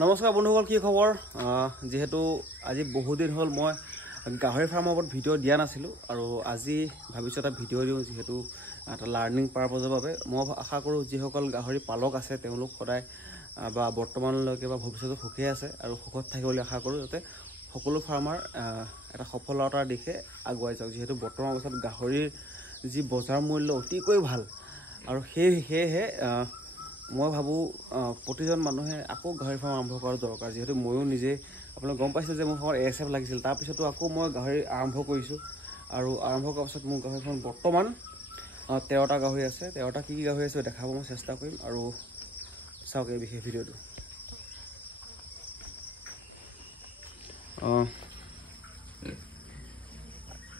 নমস্কাৰ বন্ধুসকল, কি খবৰ? যেহেতু আজি বহুদিন হ'ল মই গাহৰি ফাৰ্মৰ ওপৰত ভিডিঅ' দিয়া নাছিলোঁ আৰু আজি ভাবিছোঁ এটা ভিডিঅ' দিওঁ, যিহেতু এটা লাৰ্ণিং পাৰপজৰ বাবে। মই আশা কৰোঁ যিসকল গাহৰি পালক আছে তেওঁলোক সদায় বা বৰ্তমানলৈকে বা ভৱিষ্যতে সুখে আছে আৰু সুখত থাকিবলৈ আশা কৰোঁ, যাতে সকলো ফাৰ্মাৰ এটা সফলতাৰ দিশে আগুৱাই যাওক। যিহেতু বৰ্তমান অৱস্থাত গাহৰিৰ যি বজাৰ মূল্য অতিকৈ ভাল আৰু সেয়েহে মই ভাবোঁ প্ৰতিজন মানুহে আকৌ গাহৰি ফাৰ্ম আৰম্ভ কৰাৰ দৰকাৰ। যিহেতু ময়ো নিজে আপোনালোকে গম পাইছে যে মোৰ সময়ত ASF লাগিছিল, তাৰপিছতো আকৌ মই গাহৰি আৰম্ভ কৰিছোঁ আৰু আৰম্ভ কৰাৰ পাছত মোৰ গাহৰি ফাৰ্ম বৰ্তমান 13টা গাহৰি আছে। 13টা কি গাহৰি আছে দেখাব মই চেষ্টা কৰিম আৰু চাওক এই বিশেষ ভিডিঅ'টো।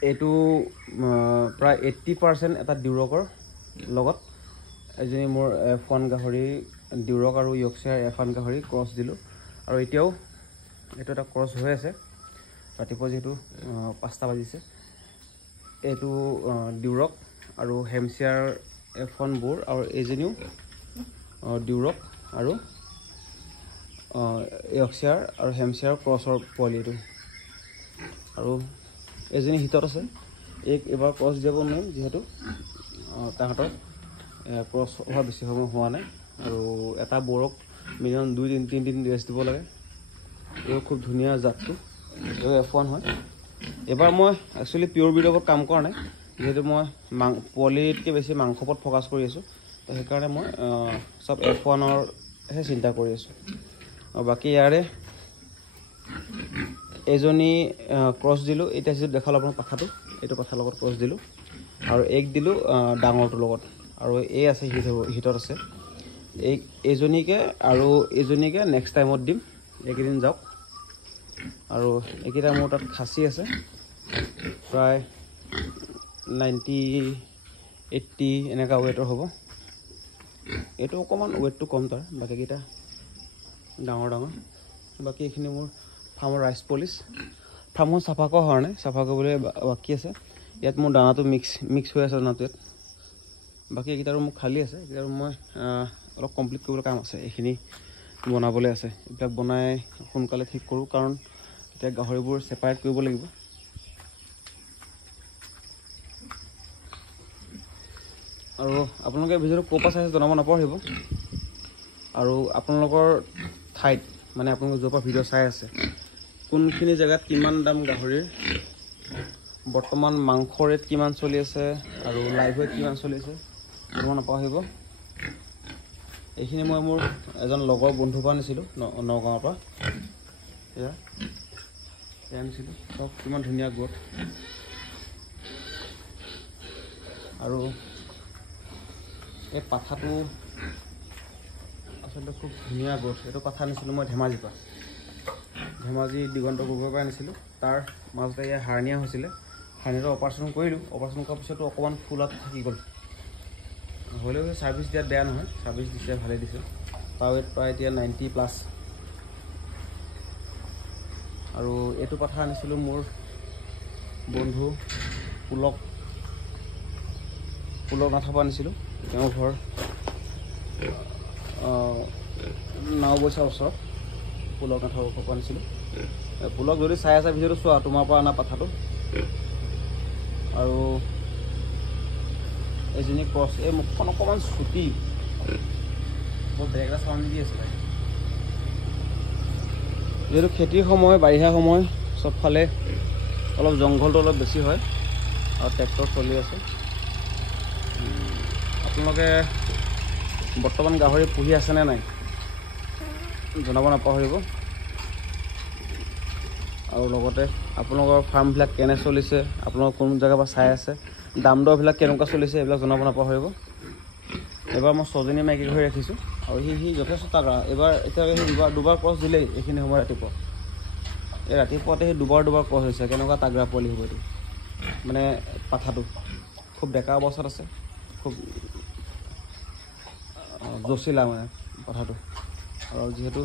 এইটো প্ৰায় 80% এটা ডিউৰকৰ লগত এজনী মোৰ F1 গাহৰি ডিউৰক আৰু ইয়ৰ্কশ্বায়াৰ F1 গাহৰি ক্ৰছ দিলোঁ আৰু এতিয়াও এইটো এটা ক্ৰছ হৈ আছে। ৰাতিপুৱা যিহেতু 5টা বাজিছে। এইটো ডিউৰক আৰু হেমশ্বায়াৰ F1 বোৰ আৰু এইজনীও ডিউৰক আৰু ইয়ৰ্কশ্বায়াৰ আৰু হেমশ্বায়াৰ ক্ৰছৰ পোৱালি এইটো। আৰু এজনী হিটত আছে, এইবাৰ ক্ৰছ দিয়াব নোৱাৰিম যিহেতু তাহাঁতৰ ক্ৰছ হোৱা বেছি সময় হোৱা নাই আৰু এটা বৰক মিনিমাম 2-3 দিন ৰেষ্ট দিব লাগে। এইটো খুব ধুনীয়া জাতটো, এইটো F1 হয়। এবাৰ মই একচুৱেলি পিয়'ৰ ব্ৰিডৰ ওপৰত কাম কৰা নাই, যিহেতু মই পোৱালিতকৈ বেছি মাংস ওপৰত ফ'কাছ কৰি আছোঁ, তো সেইকাৰণে মই চব F1ৰহে চিন্তা কৰি আছোঁ। আৰু বাকী ইয়াৰে এজনী ক্ৰছ দিলোঁ, এতিয়া যিটো দেখালোঁ আপোনাৰ পাঠাটো, এইটো পাঠাৰ লগত ক্ৰছ দিলোঁ আৰু এগ দিলোঁ ডাঙৰটোৰ লগত আৰু এই আছে হিটত আছে। এইজনীকে নেক্সট টাইমত দিম, এইকেইদিন যাওক। আৰু এইকেইটা মোৰ তাত খাচী আছে প্ৰায় 90-80 এনেকুৱা ৱেটৰ হ'ব। এইটো অকণমান ৱেটটো কম তাৰ, বাকীকেইটা ডাঙৰ। বাকী এইখিনি মোৰ ফাৰ্মৰ ৰাইচ পলিচ। ফাৰ্মখন চাফা কৰা হোৱা নাই, চাফা কৰিবলৈ বাকী আছে। ইয়াত মোৰ দানাটো মিক্স হৈ আছে দানাটো ইয়াত। বাকী এইকেইটাৰো মোক খালী আছে, এইকেইটাৰো মই অলপ কমপ্লিট কৰিবলৈ কাম আছে, এইখিনি বনাবলৈ আছে। এইবিলাক বনাই সোনকালে ঠিক কৰোঁ, কাৰণ এতিয়া গাহৰিবোৰ ছেপাৰেট কৰিব লাগিব। আৰু আপোনালোকে ভিডিঅ'টো ক'ৰ পৰা চাইছে জনাব নাপাহৰিব। আৰু আপোনালোকৰ ঠাইত মানে আপোনালোকে য'ৰ পৰা ভিডিঅ' চাই আছে, কোনখিনি জেগাত কিমান দাম গাহৰিৰ, বৰ্তমান মাংস ৰেট কিমান চলি আছে আৰু লাইভ ৱেট কিমান চলি আছে জনাব নাপাহৰিব। এইখিনি মই মোৰ এজন লগৰ বন্ধুৰ পৰা নিছিলোঁ, নগাঁৱৰ পৰা। এয়া আনিছিলোঁ, চব কিমান ধুনীয়া গ্ৰ'থ। আৰু এই পাঠাটো আচলতে খুব ধুনীয়া গ্ৰ'থ। এইটো পাঠা আনিছিলোঁ মই ধেমাজিৰ পৰা, ধেমাজি দিগন্ত গগৈৰ পৰা আনিছিলোঁ। তাৰ মাজতে ইয়াৰ হাৰ্নিয়া হৈছিলে, হাৰ্নিয়াটো অপাৰেশ্যন কৰিলোঁ। অপাৰেশ্যন কৰাৰ পিছতো অকণমান ফুলাত থাকি গ'ল, হ'লেও ছাৰ্ভিচ দিয়াত বেয়া নহয়, ছাৰ্ভিচ দিছে, ভালেই দিছে। তাৰ ৱেট প্ৰায় এতিয়া 90+। আৰু এইটো পাঠা আনিছিলোঁ মোৰ বন্ধু পুলক নাথৰ পৰা আনিছিলোঁ। তেওঁৰ ঘৰ নাওবৈচাৰ ওচৰত, পুলক নাথৰ পৰা আনিছিলোঁ। পুলক যদি চাই আছা ভিডিঅ'টো চোৱা, তোমাৰ পৰা অনা পাঠাটো। আৰু এজনী ক্ৰছ, এই মুখখন অকণমান চুটি, বৰ বেলেগ এটা চাউণ্ড দি আছিলে। যিহেতু খেতিৰ সময়, বাৰিষা সময়, চবফালে অলপ জংঘলটো অলপ বেছি হয় আৰু ট্ৰেক্টৰ চলি আছে। আপোনালোকে বৰ্তমান গাহৰি পুহি আছেনে নাই জনাব নাপাহৰিব। আৰু লগতে আপোনালোকৰ ফাৰ্মবিলাক কেনে চলিছে, আপোনালোকৰ কোন জেগাৰ পৰা চাই আছে, দাম দৰবিলাক কেনেকুৱা চলিছে, এইবিলাক জনাব নাপাহৰিব। এবাৰ মই 6জনী মাইকী গাহৰি ৰাখিছোঁ আৰু সি যথেষ্ট তাগৰা। এতিয়ালৈকে সি দুবাৰ ক্ৰছ দিলেই। এইখিনি সময় ৰাতিপুৱা, এই ৰাতিপুৱাতে সি দুবাৰ ক্ৰছ হৈছে। কেনেকুৱা তাগৰা পোৱালি হ'ব এইটো, মানে পাঠাটো খুব ডেকা অৱস্থাত আছে, খুব জচিলা মানে পাঠাটো। আৰু যিহেতু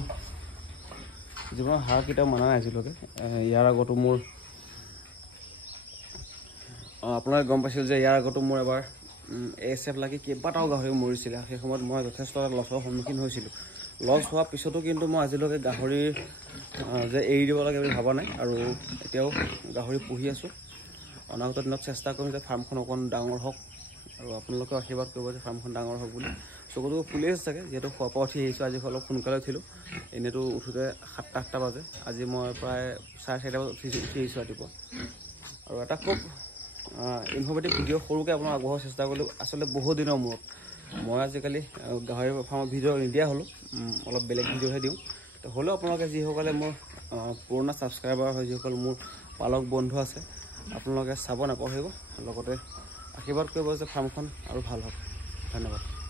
জীৱনৰ হাৰ কেতিয়াও মানা নাই আজিলৈকে। ইয়াৰ আগতো মোৰ আপোনালোকে গম পাইছিল যে ইয়াৰ আগতো মোৰ এবাৰ ASF লাগি কেইবাটাও গাহৰি মৰিছিলে। সেই সময়ত মই যথেষ্ট লছৰ সন্মুখীন হৈছিলোঁ। লছ হোৱাৰ পিছতো কিন্তু মই আজিলৈকে গাহৰিৰ যে এৰি দিব লাগে বুলি ভবা নাই আৰু এতিয়াও গাহৰি পুহি আছোঁ। অনাগত দিনত চেষ্টা কৰিম যে ফাৰ্মখন অকণ ডাঙৰ হওক আৰু আপোনালোকেও আশীৰ্বাদ কৰিব যে ফাৰ্মখন ডাঙৰ হওক বুলি। চকুটো ফুলি আছে চাগে, যিহেতু খোৱাৰ পৰা উঠি আহিছোঁ। আজি অলপ সোনকালে উঠিলোঁ, এনেইতো উঠোতে 7-8টা বাজে। আজি মই প্ৰায় 4:30 বজাত উঠি আহিছোঁ ৰাতিপুৱা। আৰু এটা খুব ইনফৰ্মেটিভ ভিডিঅ' সৰুকৈ আপোনাক আগবঢ়োৱাৰ চেষ্টা কৰিলোঁ। আচলতে বহুত দিনৰ মূৰত মই আজিকালি গাহৰি ফাৰ্মৰ ভিডিঅ' নিদিয়া হ'লোঁ, অলপ বেলেগ ভিডিঅ'হে দিওঁ। তো হ'লেও আপোনালোকে যিসকলে মোৰ পুৰণা ছাবস্ক্ৰাইবাৰ হয়, যিসকল মোৰ পালক বন্ধু আছে, আপোনালোকে চাব নাপাহৰিব, লগতে আশীৰ্বাদ কৰিব যে ফাৰ্মখন আৰু ভাল হওক। ধন্যবাদ।